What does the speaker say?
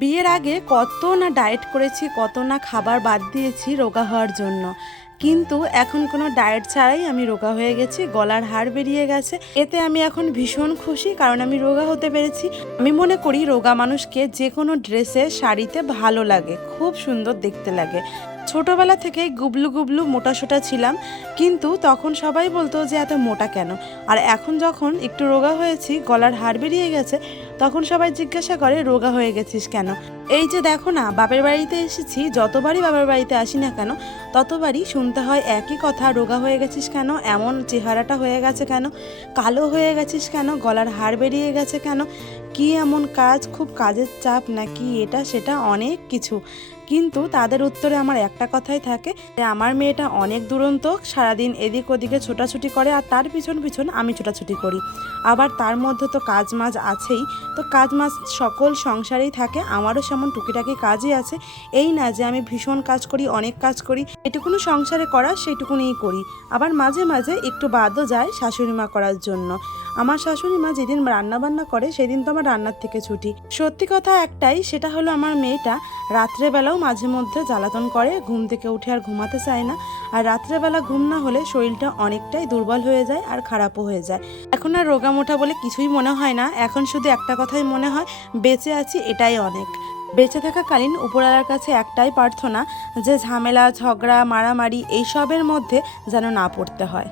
বিয়ের আগে কত না ডায়েট করেছি, কত না খাবার বাদ দিয়েছি রোগা হওয়ার জন্য, কিন্তু এখন কোনো ডায়েট ছাড়াই আমি রোগা হয়ে গেছি, গলার হাড় বেরিয়ে গেছে। এতে আমি এখন ভীষণ খুশি, কারণ আমি রোগা হতে পেরেছি। আমি মনে করি রোগা মানুষকে যে কোনো ড্রেসে, শাড়িতে ভালো লাগে, খুব সুন্দর দেখতে লাগে। ছোটবেলা থেকেই গুবলু গুবলু মোটা সোটা ছিলাম, কিন্তু তখন সবাই বলতো যে এত মোটা কেন। আর এখন যখন একটু রোগা হয়েছি, গলার হাড় বেরিয়ে গেছে, তখন সবাই জিজ্ঞাসা করে রোগা হয়ে গেছিস কেন। এই যে দেখো না, বাপের বাড়িতে এসেছি, যতবারই বাপের বাড়িতে আসি না কেন ততবারই শুনতে হয় একই কথা, রোগা হয়ে গেছিস কেন, এমন চেহারাটা হয়ে গেছে কেন, কালো হয়ে গেছিস কেন, গলার হাড় বেরিয়ে গেছে কেন, কি এমন কাজ, খুব কাজের চাপ নাকি, এটা সেটা অনেক কিছু। কিন্তু তাদের উত্তরে আমার একটা কথাই থাকে যে আমার মেয়েটা অনেক দুরন্ত, সারাদিন এদিক ওদিকে ছোটাছুটি করে, আর তার পিছন পিছন আমি ছোটাছুটি করি। আবার তার মধ্যে তো কাজ মাজ আছেই, তো কাজ মাজ সকল সংসারেই থাকে, আমারও সেমন টুকিটাকি কাজই আছে। এই না যে আমি ভীষণ কাজ করি, অনেক কাজ করি, এটুকুনি সংসারে করা সেইটুকুনিই করি। আবার মাঝে মাঝে একটু বাদও যায় শাশুড়ি মা করার জন্য। আমার শাশুড়ি মা যেদিন রান্নাবান্না করে সেদিন তো আমার রান্নার থেকে ছুটি। সত্যি কথা একটাই, সেটা হলো আমার মেয়েটা রাত্রেবেলাও মাঝে মধ্যে জ্বালাতন করে, ঘুম থেকে উঠে আর ঘুমাতে চায় না। আর রাত্রেবেলা ঘুম না হলে শরীরটা অনেকটাই দুর্বল হয়ে যায় আর খারাপও হয়ে যায়। এখন আর রোগা মোটা বলে কিছুই মনে হয় না, এখন শুধু একটা কথাই মনে হয়, বেঁচে আছি এটাই অনেক। বেঁচে থাকাকালীন উপরওয়ালার কাছে একটাই প্রার্থনা, যে ঝামেলা ঝগড়া মারামারি এইসবের মধ্যে যেন না পড়তে হয়।